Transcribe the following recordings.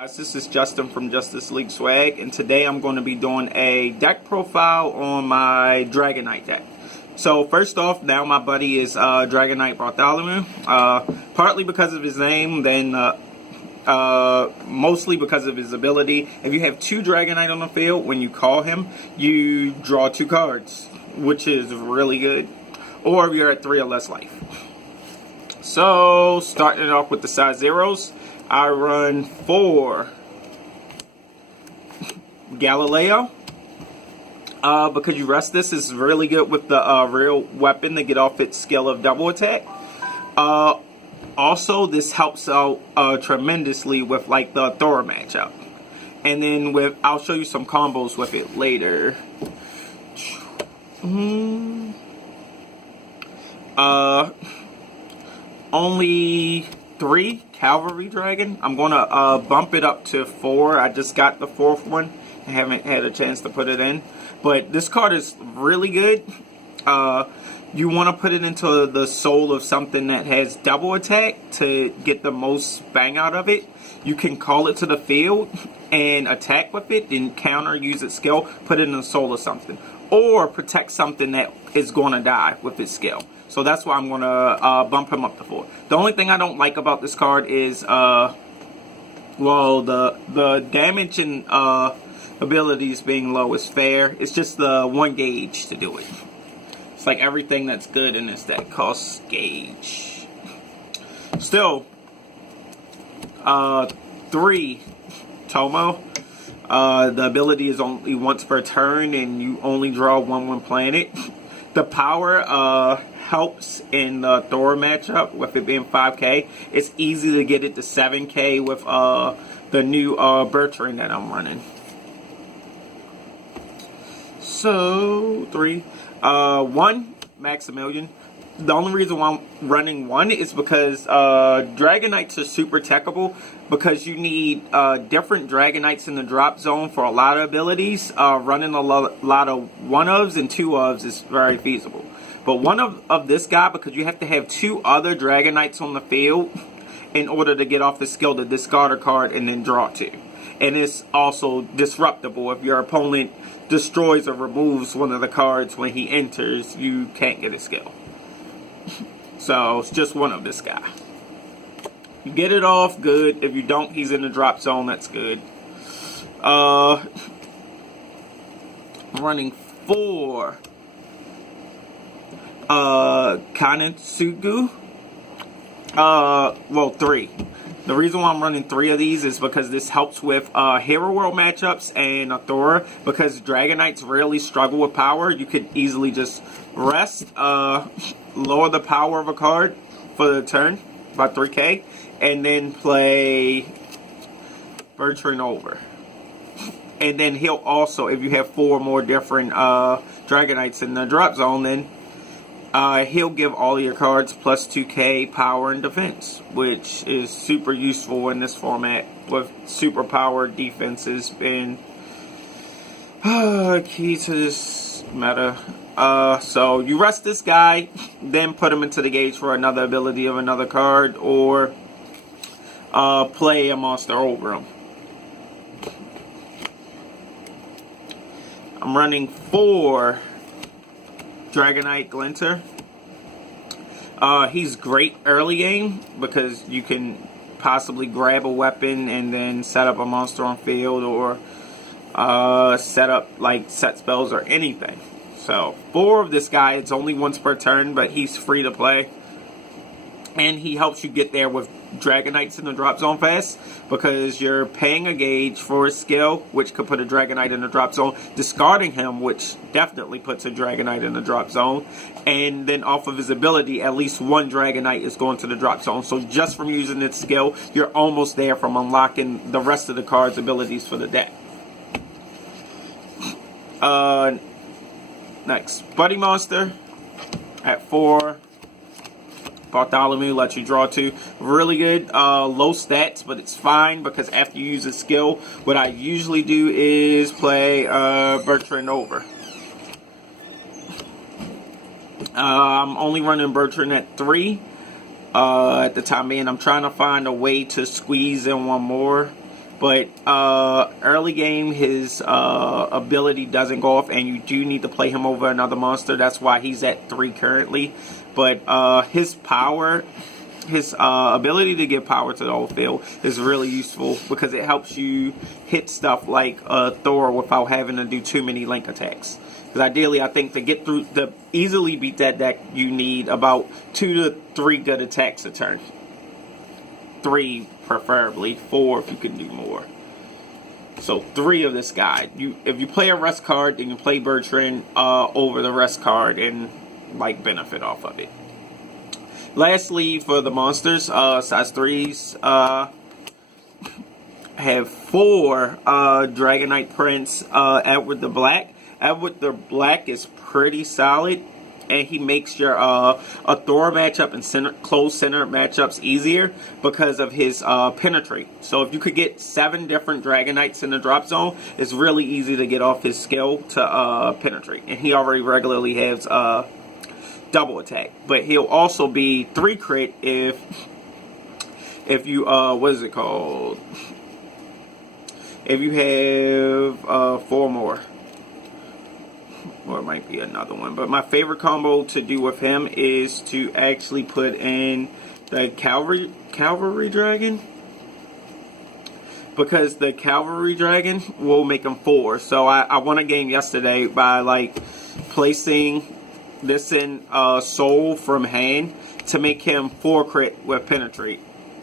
Guys, this is Justin from Justice League Swag, and today I'm going to be doing a deck profile on my Dragonite deck. So first off, now my buddy is Dragonite Bartholomew, partly because of his name, then mostly because of his ability. If you have two Dragonite on the field, when you call him, you draw two cards, which is really good, or if you're at 3 or less life. So starting it off with the size zeros, I run 4 Galileo. Because you rest this is really good with the real weapon to get off its skill of double attack. Also, this helps out tremendously with like the Thor matchup. And then I'll show you some combos with it later. Only 3 Cavalry Dragon. I'm gonna bump it up to 4. I just got the 4th one. I haven't had a chance to put it in. But this card is really good. You want to put it into the soul of something that has double attack to get the most bang out of it. You can call it to the field and attack with it, then counter, use its skill, put it in the soul of something. Or protect something that is going to die with its skill. So that's why I'm going to bump him up to 4. The only thing I don't like about this card is, well, the damage and abilities being low is fair. It's just the 1 gauge to do it. It's like everything that's good in this deck costs gauge. Still, 3 Tomo. The ability is only once per turn, and you only draw 1 planet. The power helps in the Thor matchup with it being 5k. It's easy to get it to 7k with the new Bertrand that I'm running. So 3, 1 Maximilian. The only reason why I'm running 1 is because Dragonites are super techable, because you need different Dragonites in the drop zone for a lot of abilities. Running a lot of 1-ofs and 2-ofs is very feasible. But 1 of this guy, because you have to have 2 other Dragonites on the field in order to get off the skill to discard a card and then draw 2. And it's also disruptible. If your opponent destroys or removes one of the cards when he enters, you can't get a skill. So it's just 1 of this guy. You get it off, good. If you don't, he's in the drop zone, that's good. I'm running 4 Kanetsugu. Well, 3. The reason why I'm running 3 of these is because this helps with Hero World matchups and Thor. Because Dragonites really struggle with power, you could easily just rest, lower the power of a card for the turn by 3k, and then play Bertrand over. And then he'll also, if you have 4 more different Dragonites in the drop zone, then he'll give all your cards plus 2k power and defense, which is super useful in this format with super power defenses being key to this meta. So you rest this guy, then put him into the gauge for another ability of another card, or play a monster over him. I'm running 4 Dragonite Glinter. He's great early game because you can possibly grab a weapon and then set up a monster on field, or set up like set spells or anything. So 4 of this guy. It's only once per turn, but he's free to play. And he helps you get there with Dragonites in the drop zone fast, because you're paying a gauge for his skill, which could put a Dragonite in the drop zone, discarding him, which definitely puts a Dragonite in the drop zone, and then off of his ability, at least 1 Dragonite is going to the drop zone. So just from using its skill, you're almost there from unlocking the rest of the card's abilities for the deck. Next, Buddy Monster at 4. Bartholomew lets you draw 2. Really good. Low stats, but it's fine, because after you use a skill, what I usually do is play Bertrand over. I'm only running Bertrand at 3 at the time being. I'm trying to find a way to squeeze in 1 more. But early game, his ability doesn't go off, and you do need to play him over another monster. That's why he's at 3 currently. But his power, his ability to give power to the whole field is really useful because it helps you hit stuff like Thor without having to do too many link attacks. Because ideally, I think to easily beat that deck, you need about 2 to 3 good attacks a turn. 3 preferably, 4 if you can do more. So 3 of this guy. If you play a rest card, then you play Bertrand over the rest card and like benefit off of it. Lastly, for the monsters, size 3s have 4 Dragonite Prince, Edward the Black. Edward the Black is pretty solid, and he makes your a Thor matchup and close center matchups easier because of his penetrate. So if you could get 7 different Dragonites in the drop zone, it's really easy to get off his skill to penetrate. And he already regularly has double attack, but he'll also be 3 crit if you what is it called? If you have 4 more. Or it might be another one. But my favorite combo to do with him is to actually put in the Cavalry Dragon. Because the Cavalry Dragon will make him 4. So I won a game yesterday by like placing this in Soul from hand to make him 4 crit with Penetrate.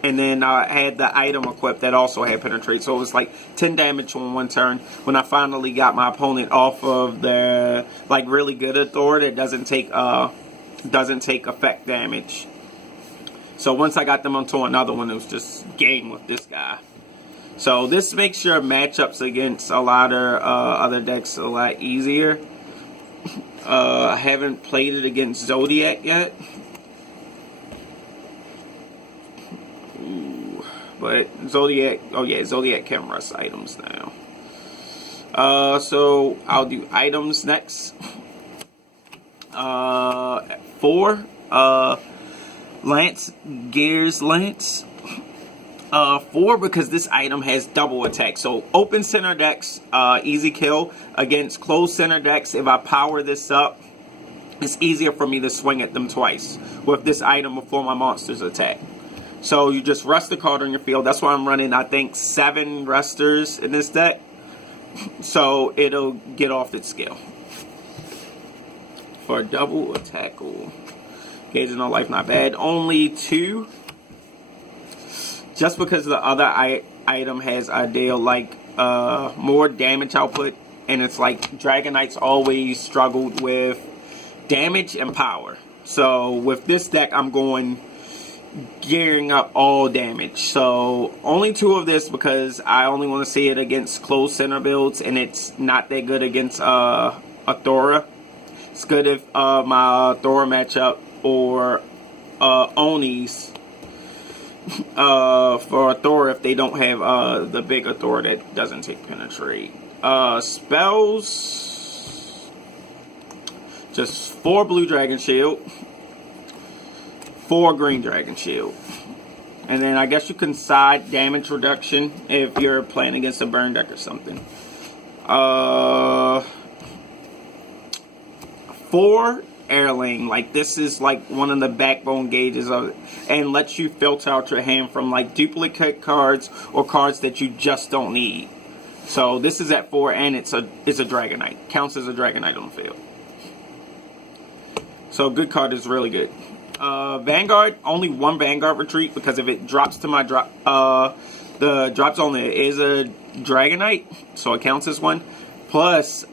And then I had the item equipped that also had Penetrate. So it was like 10 damage on 1 turn. When I finally got my opponent off of the like really good Thor that doesn't take effect damage. So once I got them onto another one, it was just game with this guy. So this makes your matchups against a lot of other decks a lot easier. I haven't played it against Zodiac yet. But Zodiac, oh yeah, Zodiac can rust items now. So I'll do items next. 4, Lance, Gears Lance. 4 because this item has double attack. So open center decks, easy kill. Against closed center decks, if I power this up, it's easier for me to swing at them twice with this item before my monsters attack. So you just rest the card on your field. That's why I'm running, I think, 7 resters in this deck. So it'll get off its skill. For double attack. Gauge no life, not bad. Only 2. Just because the other item has ideal, like, more damage output. And it's like Dragonites always struggled with damage and power. So with this deck, I'm going gearing up all damage. So only 2 of this because I only want to see it against closed center builds, and it's not that good against a Thora. It's good if my Thora matchup or Onis for Thor if they don't have the bigger Thor that doesn't take penetrate. Spells, just 4 blue dragon shield, 4 green dragon shield. And then I guess you can side damage reduction if you're playing against a burn deck or something. 4 Airling. Like, this is like one of the backbone gauges of it. And lets you filter out your hand from like duplicate cards or cards that you just don't need. So this is at 4 and it's a Dragonite. Counts as a Dragonite on the field. So good card is really good. Vanguard, only 1 Vanguard retreat because if it drops to my the drop zone there is a Dragonite, so it counts as 1. Plus,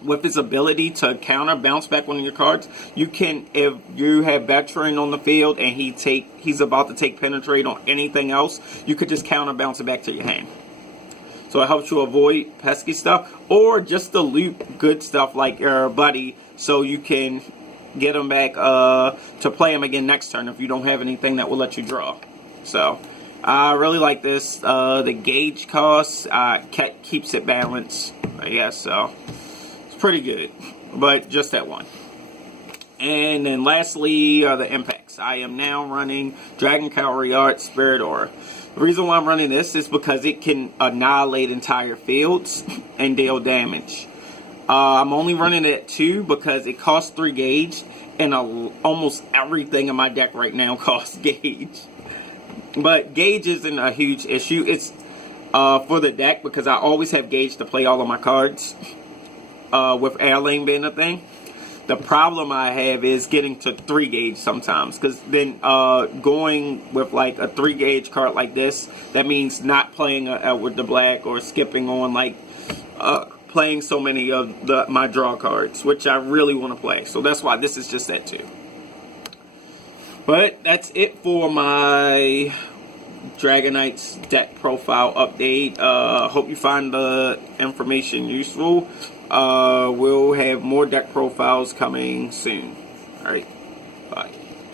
with its ability to counter bounce back one of your cards, you can, if you have Veteran on the field and he's about to take penetrate on anything else, you could just counter bounce it back to your hand. So it helps you avoid pesky stuff or just to loot good stuff like your buddy, so you can get them back to play them again next turn if you don't have anything that will let you draw. So I really like this. The gauge cost keeps it balanced, I guess. So it's pretty good, but just that 1. And then lastly, the impacts. Yes, I am now running Dragon Cavalry Art Spirit Aura. The reason why I'm running this is because it can annihilate entire fields and deal damage. I'm only running it at 2 because it costs 3 gauge, and almost everything in my deck right now costs gauge. But gauge isn't a huge issue. It's for the deck because I always have gauge to play all of my cards, with air lane being a thing. The problem I have is getting to 3 gauge sometimes, because then going with like a 3 gauge card like this, that means not playing with the black or skipping on like playing so many of my draw cards, which I really want to play. So that's why this is just at 2. But that's it for my Dragon Knights deck profile update. Hope you find the information useful. We'll have more deck profiles coming soon. Alright, bye.